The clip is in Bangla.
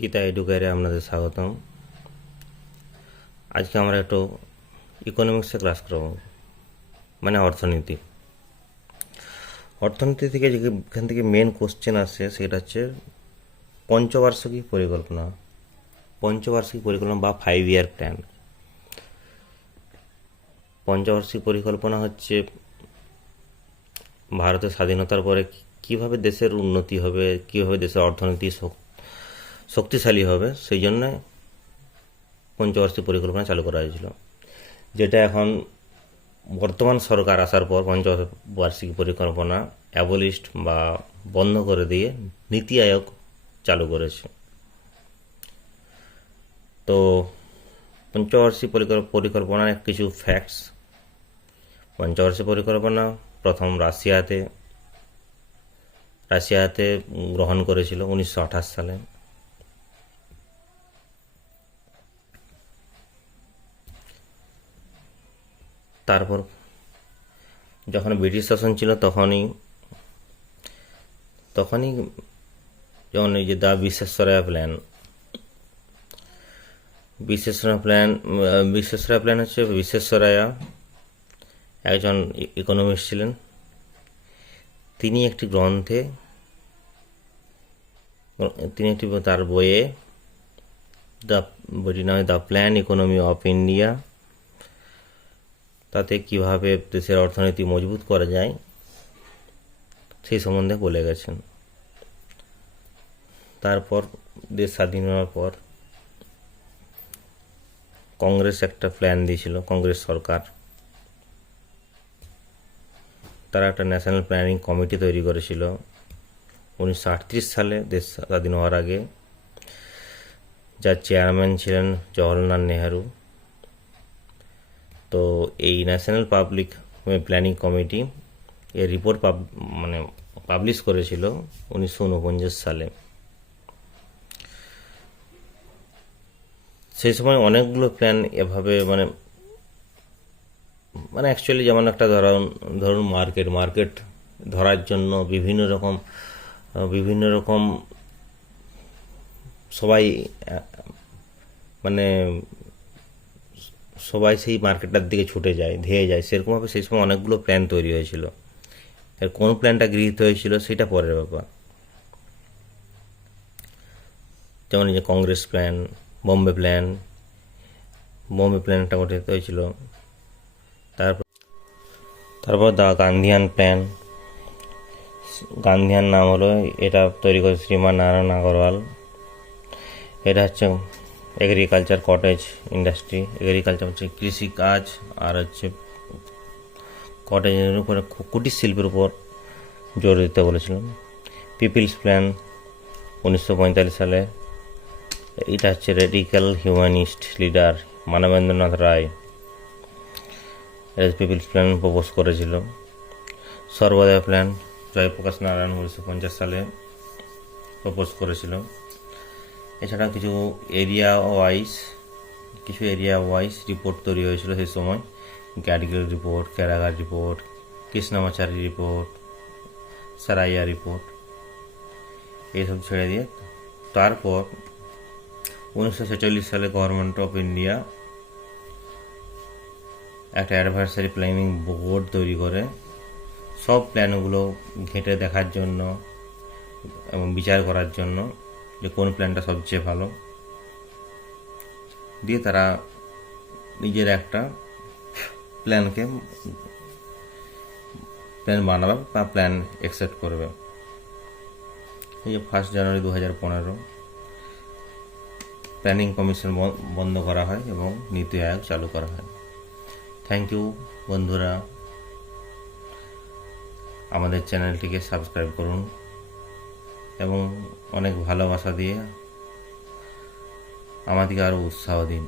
গীতা এডুকেয়ারে আপনাদের স্বাগতম। আজকে আমরা একটু ইকোনমিক্সে ক্লাস করব, মানে অর্থনীতি। অর্থনীতি থেকে যেখান থেকে মেন কোশ্চেন আসে সেটা হচ্ছে পঞ্চবার্ষিকী পরিকল্পনা। পঞ্চবার্ষিক পরিকল্পনা বা 5 ইয়ার প্ল্যান। পঞ্চবার্ষিক পরিকল্পনা হচ্ছে ভারতের স্বাধীনতার পরে কিভাবে দেশের উন্নতি হবে, কিভাবে দেশের অর্থনীতি শক্তিশালী হবে, সেই জন্য পঞ্চবার্ষিক পরিকল্পনা চালু করা হয়েছিল, যেটা এখন বর্তমান সরকার আসার পর পঞ্চবার্ষিক পরিকল্পনা অ্যাবলিস্ট বা বন্ধ করে দিয়ে নীতি আয়োগ চালু করেছে। তো পঞ্চবার্ষিক পরিকল্পনার কিছু ফ্যাক্টস। পঞ্চবার্ষিক পরিকল্পনা প্রথম রাশিয়াতে গ্রহণ করেছিল 1928 সালে। তারপর যখন ব্রিটিশ শাসন ছিল তখনই যেমন এই যে দ্য বিশ্বেশ্বরায়া প্ল্যান হচ্ছে বিশ্বেশ্বরায়া একজন ইকোনমিস্ট ছিলেন। তিনি তার বইয়ে বইটির নামে the plan economy of India, তাতে কিভাবে দেশের অর্থনীতি মজবুত করা যায় সেই সম্বন্ধে বলে গেছেন। তারপর দেশ স্বাধীন হওয়ার পর কংগ্রেস একটা প্ল্যান দিয়েছিল, কংগ্রেস সরকার। তারা একটা ন্যাশনাল প্ল্যানিং কমিটি তৈরি করেছিল 1938 সালে, দেশ স্বাধীন হওয়ার আগে, যার চেয়ারম্যান ছিলেন জওহরলাল নেহেরু। তো এই ন্যাশনাল পাবলিক প্ল্যানিং কমিটি এর রিপোর্ট পাবলিশ করেছিল 1949 সালে। সেই সময় অনেকগুলো প্ল্যান এভাবে অ্যাকচুয়ালি যেমন একটা ধরুন মার্কেট ধরার জন্য বিভিন্ন রকম সবাই সেই মার্কেটটার দিকে ছুটে যায়, ধেয়ে যায়, সেরকমভাবে সেই সময় অনেকগুলো প্ল্যান তৈরি হয়েছিল। এর কোন প্ল্যানটা গৃহীত হয়েছিল সেটা পরের ব্যাপার। যেমন এই যে কংগ্রেস প্ল্যান, বোম্বে প্ল্যানটা গঠিত হয়েছিল। তারপর দ্য গান্ধিয়ান প্ল্যান। গান্ধিয়ান নাম হলো, এটা তৈরি করেছে শ্রীমান নারায়ণ আগরওয়াল। এটা হচ্ছে এগ্রিকালচার কটেজ ইন্ডাস্ট্রি। এগ্রিকালচার হচ্ছে কৃষিকাজ, আর হচ্ছে কটেজের উপরে কুটির শিল্পের উপর জোর দিতে বলেছিলেন। পিপলস প্ল্যান 1945 সালে। এটা হচ্ছে রেডিক্যাল হিউম্যানিস্ট লিডার মানবেন্দ্রনাথ রায় পিপলস প্ল্যান প্রপোজ করেছিল। সর্বোদয় প্ল্যান জয়প্রকাশ নারায়ণ 1950 সালে প্রপোজ করেছিল। এছাড়া কিছু এরিয়া ওয়াইজ রিপোর্ট তৈরি হয়েছিল সেই সময়। গ্যাডগিল রিপোর্ট, ক্যারাগার report, Krishnamachari report, Saraiya report, এইসব ছেড়ে দিয়ে তারপর 1946 সালে গভর্নমেন্ট অফ ইন্ডিয়া একটা অ্যাডভাইসারি প্ল্যানিং বোর্ড তৈরি করে সব প্ল্যানগুলো ঘেঁটে দেখার জন্য এবং বিচার করার জন্য যে কোন প্ল্যানটা সবচেয়ে ভালো, দিয়ে তারা নিজের একটা প্ল্যান বানাবে বা প্ল্যান অ্যাকসেপ্ট করবে। এই যে 1 জানুয়ারি 2015 প্ল্যানিং কমিশন বন্ধ করা হয় এবং নীতি আয়োগ চালু করা হয়। থ্যাংক ইউ বন্ধুরা, আমাদের চ্যানেলটিকে সাবস্ক্রাইব করুন এবং অনেক ভালোবাসা দিয়ে আমাদেরকে আরও উৎসাহ দিন।